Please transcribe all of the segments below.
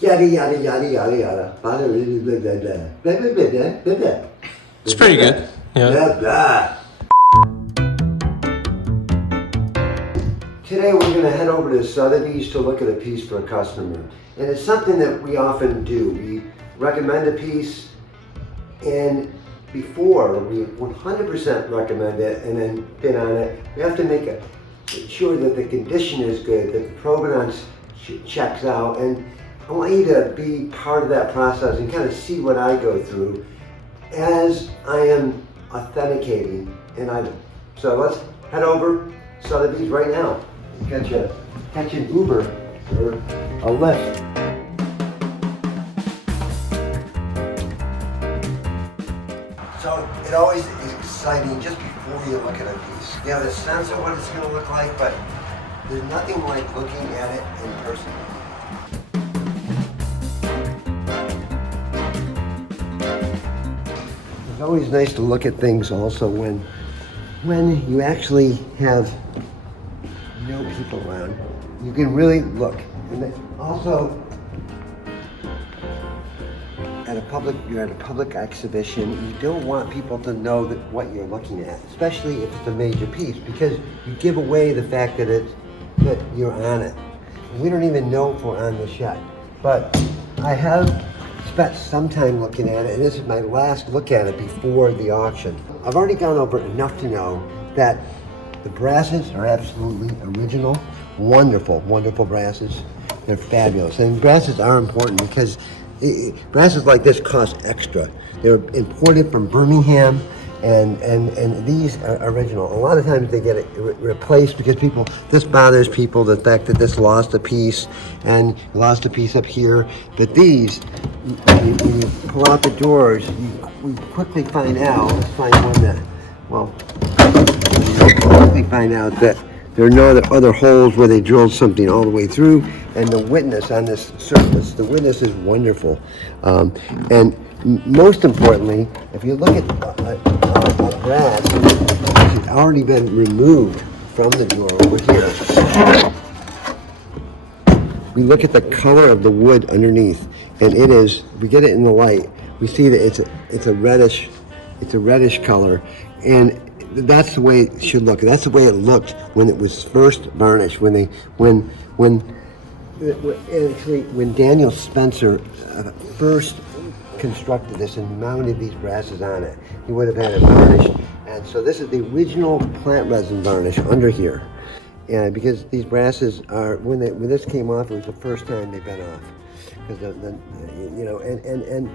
Yada, yada, yada, yada, yada. It's pretty good. Yeah. Today we're going to head over to Sotheby's to look at a piece for a customer. And it's something that we often do. We recommend a piece, and before we 100% recommend it and then bid on it, we have to make sure that the condition is good, that the provenance checks out. And I want you to be part of that process and kind of see what I go through as I am authenticating an item. So let's head over to Sotheby's right now. Catch an Uber or a Lyft. So it always is exciting just before you look at a piece. You have a sense of what it's going to look like, but there's nothing like looking at it in person. It's always nice to look at things also when you actually have no people around. You can really look. And also, you're at a public exhibition. You don't want people to know what you're looking at, especially if it's a major piece, because you give away the fact that you're on it. We don't even know if we're on the shot. But I have spent some time looking at it, and this is my last look at it before the auction. I've already gone over enough to know that the brasses are absolutely original, wonderful, wonderful brasses. They're fabulous, and brasses are important because brasses like this cost extra. They're imported from Birmingham, and these are original. A lot of times they get it replaced because this bothers people, the fact that this lost a piece and lost a piece up here. But these, when you pull out the drawers, we quickly find out, let's find one that, well, we find out that there are no other holes where they drilled something all the way through, and the witness on this surface, the witness is wonderful. And most importantly, if you look at a brass which has already been removed from the drawer over here, we look at the color of the wood underneath, and we get it in the light, we see that it's a reddish color, and that's the way it should look. That's the way it looked when it was first varnished. When Daniel Spencer first constructed this and mounted these brasses on it, he would have had it varnished. And so this is the original plant resin varnish under here. And because these brasses are, when this came off, it was the first time they've been off. Because and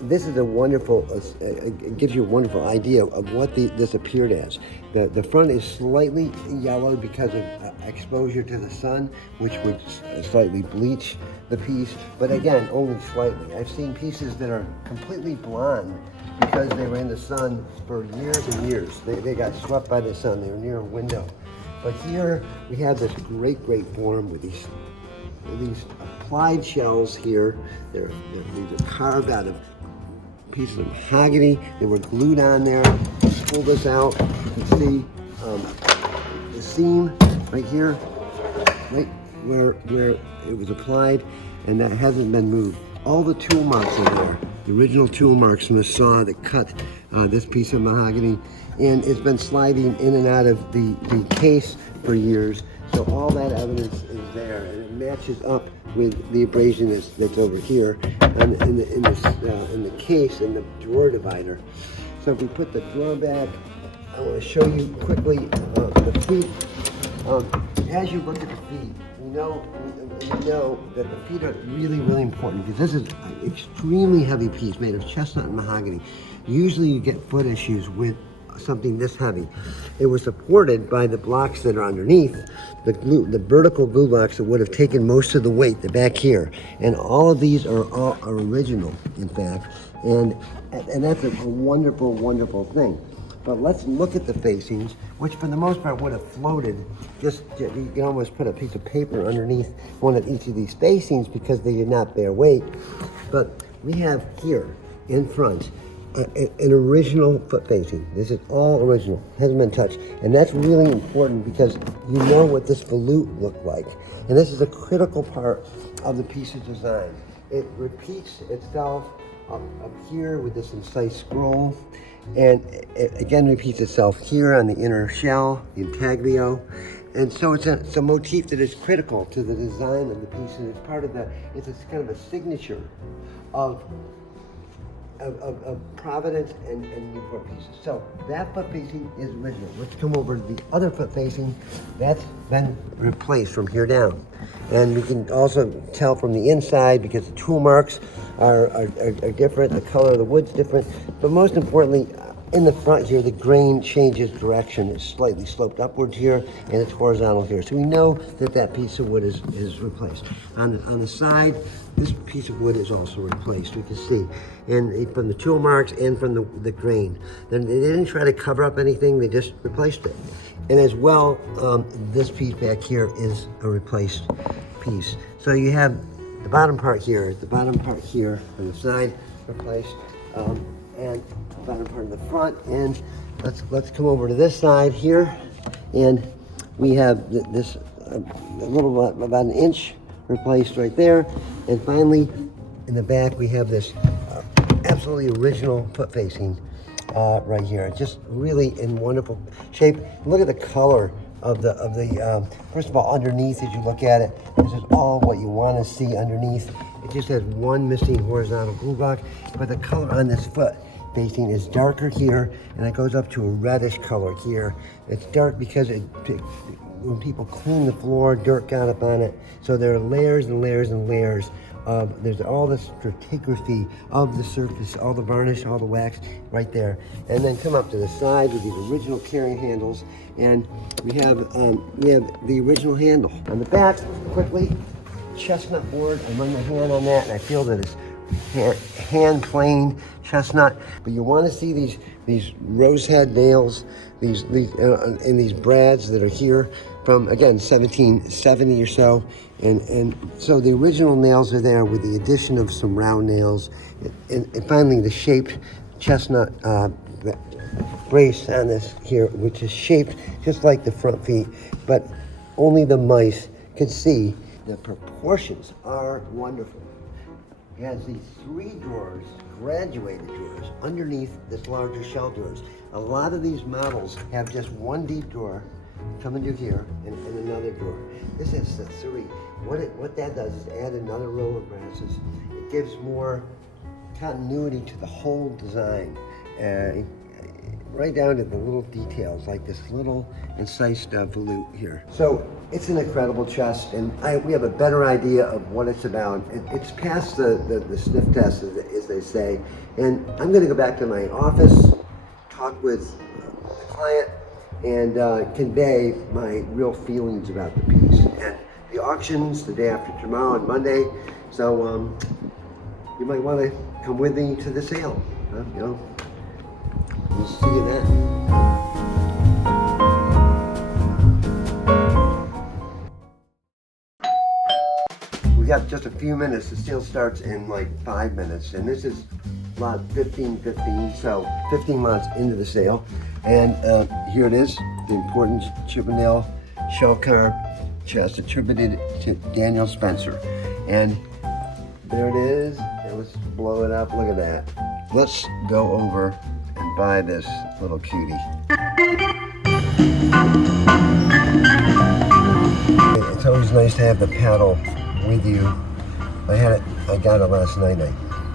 this is a wonderful, it gives you a wonderful idea of what this appeared as. The front is slightly yellowed because of exposure to the sun, which would slightly bleach the piece, but again, only slightly. I've seen pieces that are completely blonde because they were in the sun for years and years. They got swept by the sun, they were near a window. But here we have this great form with these applied shells here. These are carved out of pieces of mahogany. They were glued on there. Let's pull this out. You can see the seam right here, right where it was applied, and that hasn't been moved. All the tool marks are there. The original tool marks from the saw that cut this piece of mahogany, and it's been sliding in and out of the case for years. So all that evidence is there, and it matches up with the abrasion that's over here in the case, in the drawer divider. So if we put the drawer back, I want to show you quickly the feet. As you look at the feet, you know that the feet are really important, because this is an extremely heavy piece made of chestnut and mahogany. Usually you get foot issues with something this heavy. It was supported by the blocks that are underneath, the vertical glue blocks that would have taken most of the weight, the back here. And all of these are original, in fact, and that's a wonderful thing. But let's look at the facings, which for the most part would have floated. Just, you can almost put a piece of paper underneath one of each of these facings because they did not bear weight. But we have here in front an original foot facing. This is all original, hasn't been touched. And that's really important because you know what this volute looked like. And this is a critical part of the piece's design. it repeats itself up here with this incise scroll, and it again repeats itself here on the inner shell, the intaglio. And so it's a motif that is critical to the design of the piece, and it's part of it's kind of a signature of Providence and Newport pieces. So that foot facing is original. Let's come over to the other foot facing. That's been replaced from here down. And we can also tell from the inside because the tool marks are different, the color of the wood's different, but most importantly, in the front here, the grain changes direction. It's slightly sloped upwards here, and it's horizontal here. So we know that that piece of wood is replaced. On the side, this piece of wood is also replaced, we can see. And from the tool marks and from the grain. Then they didn't try to cover up anything, they just replaced it. And as well, this piece back here is a replaced piece. So you have the bottom part here, on the side replaced, and bottom part of the front. And let's come over to this side here, and we have this a little about an inch replaced right there. And finally, in the back, we have this absolutely original foot facing right here. Just really in wonderful shape. Look at the color of the first of all, underneath as you look at it, this is all what you want to see underneath. It just has one missing horizontal glue block, but the color on this foot facing is darker here, and it goes up to a reddish color here. It's dark because when people clean the floor, dirt got up on it. So there are layers and layers and layers of, there's all the stratigraphy of the surface, all the varnish, all the wax right there. And then come up to the side with these original carrying handles, and we have the original handle. On the back, quickly, chestnut board. I run my hand on that, and I feel that it's hand planed chestnut. But you want to see these rose head nails, and these brads that are here from, again, 1770 or so. And so the original nails are there with the addition of some round nails. And finally, the shaped chestnut brace on this here, which is shaped just like the front feet, but only the mice could see. The proportions are wonderful. It has these 3 drawers, graduated drawers, underneath this larger shell drawers. A lot of these models have just one deep drawer coming to here and another drawer. This has 3. What that does is add another row of brasses. It gives more continuity to the whole design, right down to the little details, like this little incised volute here. So it's an incredible chest, and we have a better idea of what it's about. It's past the sniff test, as they say, and I'm going to go back to my office, talk with the client, and convey my real feelings about the piece. And the auction's the day after tomorrow on Monday, so you might want to come with me to the sale. We'll see you then. We got just a few minutes. The sale starts in like 5 minutes, and this is lot 1515, so 15 lots into the sale. And here it is, the important Chippendale shell carved chest attributed to Daniel Spencer. And there it is, and let's blow it up. Look at that. Let's go over and buy this little cutie. It's always nice to have the paddle with you. I got it last night. I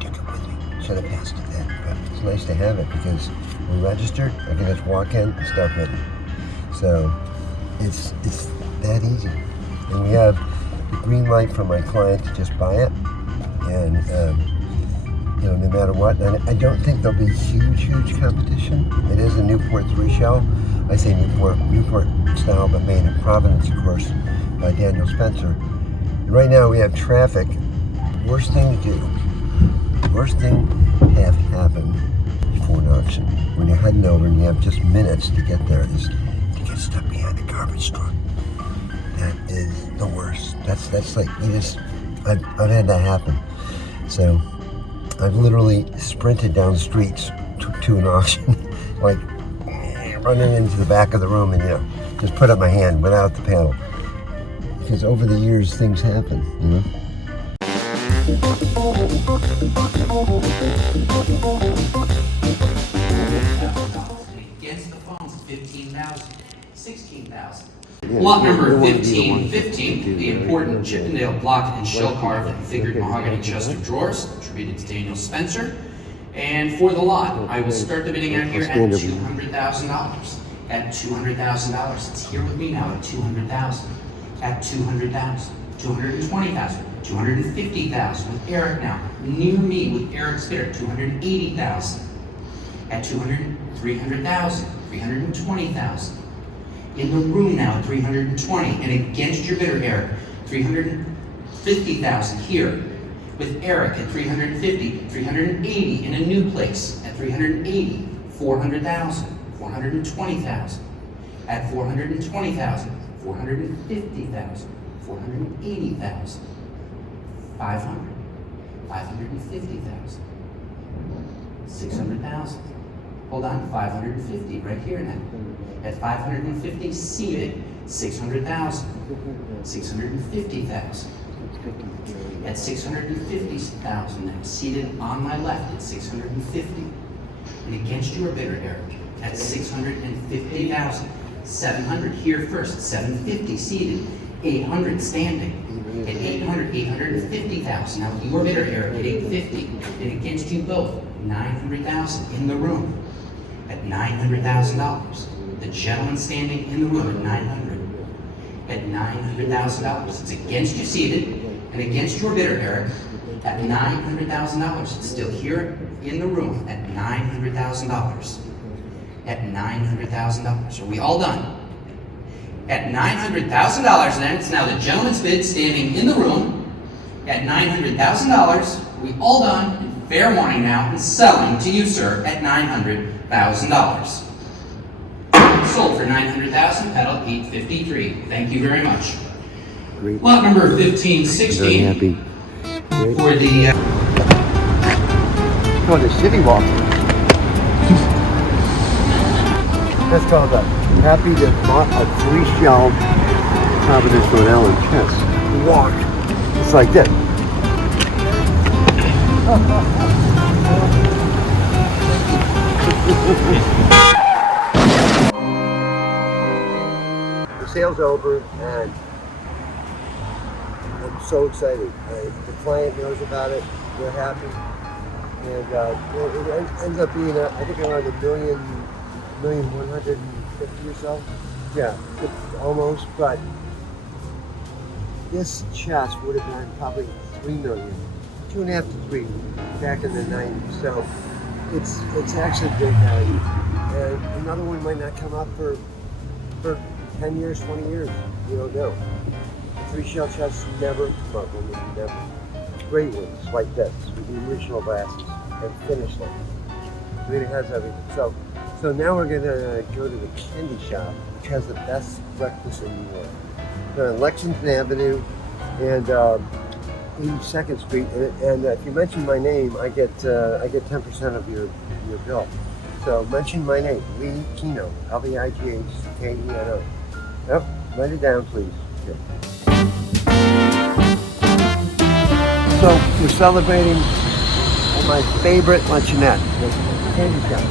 took it with me. Should have passed it then, but it's nice to have it because we registered. I can just walk in and start with it. So it's that easy. And we have the green light from my client to just buy it. And no matter what. And I don't think there'll be huge competition. It is a Newport 3 shell. I say Newport style, but made in Providence, of course, by Daniel Spencer. And right now we have traffic. Worst thing to do, worst thing to have happen before an auction, when you're heading over and you have just minutes to get there, is to get stuck behind a garbage truck. That is the worst. That's like, I've had that happen. So I've literally sprinted down the streets to an auction, like running into the back of the room and, just put up my hand without the paddle. Because over the years, things happen, Against the phones, 15,000, 16,000. Lot number 1515, the important Chippendale block and shell carved and figured mahogany chest of drawers, attributed to Daniel Spencer. And for the lot, I will start the bidding out here at $200,000. At $200,000, it's here with me now at $200,000. At $200,000, $220,000, $250,000 with Eric now, near me with Eric's bidder, $280,000. At $300,000, $320,000. In the room now, $320,000, and against your bidder, Eric, $350,000 here with Eric at $350,000, $380,000 in a new place at $380,000, $400,000, $420,000 at $420,000, $450,000, $480,000, $500,000, $550,000, $600,000. Hold on, $550 right here now. At $550 seated, $600,000, $650,000. At $650,000 now, seated on my left at $650,000. And against your bidder, Eric, at $650,000, $700 here first, $750 seated, $800 standing. At $800,000, $850,000. Now with your bidder, Eric, at $850,000, and against you both, $900,000 in the room. At $900,000. The gentleman standing in the room at $900,000. At $900,000. It's against you seated, and against your bidder, Eric, at $900,000. It's still here in the room at $900,000. At $900,000. Are we all done? At $900,000 then, it's now the gentleman's bid standing in the room at $900,000. We all done, and fair warning now, and selling to you, sir, at $900,000. Sold for $900,000, pedal $853. Thank you very much. Great. Lot number Very 1516 happy. Great. for the Called the City Walk. That's called a Happy to a 3-shell Providence, Rhode Island chest. Walk. It's like that. The sale's over, and I'm so excited. The client knows about it. They're happy, and it ends up being, I think, around $1,150,000 or so. Yeah, almost. But this chest would have been probably $3 million, 2.5 to 3, back in the '90s. So it's actually big value. And another one might not come up for 10 years, 20 years. You don't know. 3-shell chests never come up, never. Great ones like this with the original glasses and finish line. I mean, it has everything. So now we're gonna go to the candy shop, which has the best breakfast in New York. They're on Lexington Avenue and 82nd Street. And if you mention my name, I get 10% of your bill. So mention my name, Leigh Keno, L-E-I-G-H-K-E-N-O. Yep, write it down, please. Okay. So we're celebrating my favorite luncheonette, the candy shop.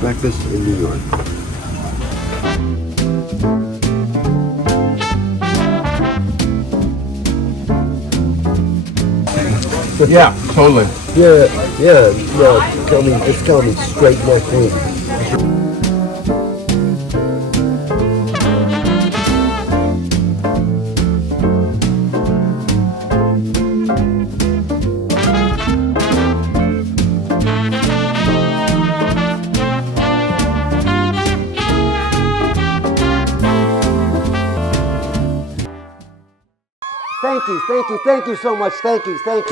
Breakfast in New York. Yeah, totally. Yeah, no, it's telling me straight neck pain. Thank you so much. Thank you. Thank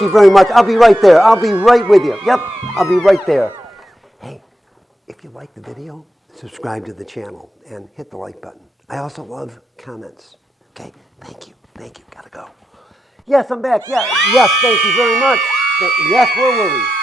you very much. I'll be right there. I'll be right with you. Yep, I'll be right there. Hey, if you like the video, subscribe to the channel and hit the like button. I also love comments. Okay, thank you. Gotta go. Yes, I'm back. Yeah, yes, thank you very much. Yes, where were we?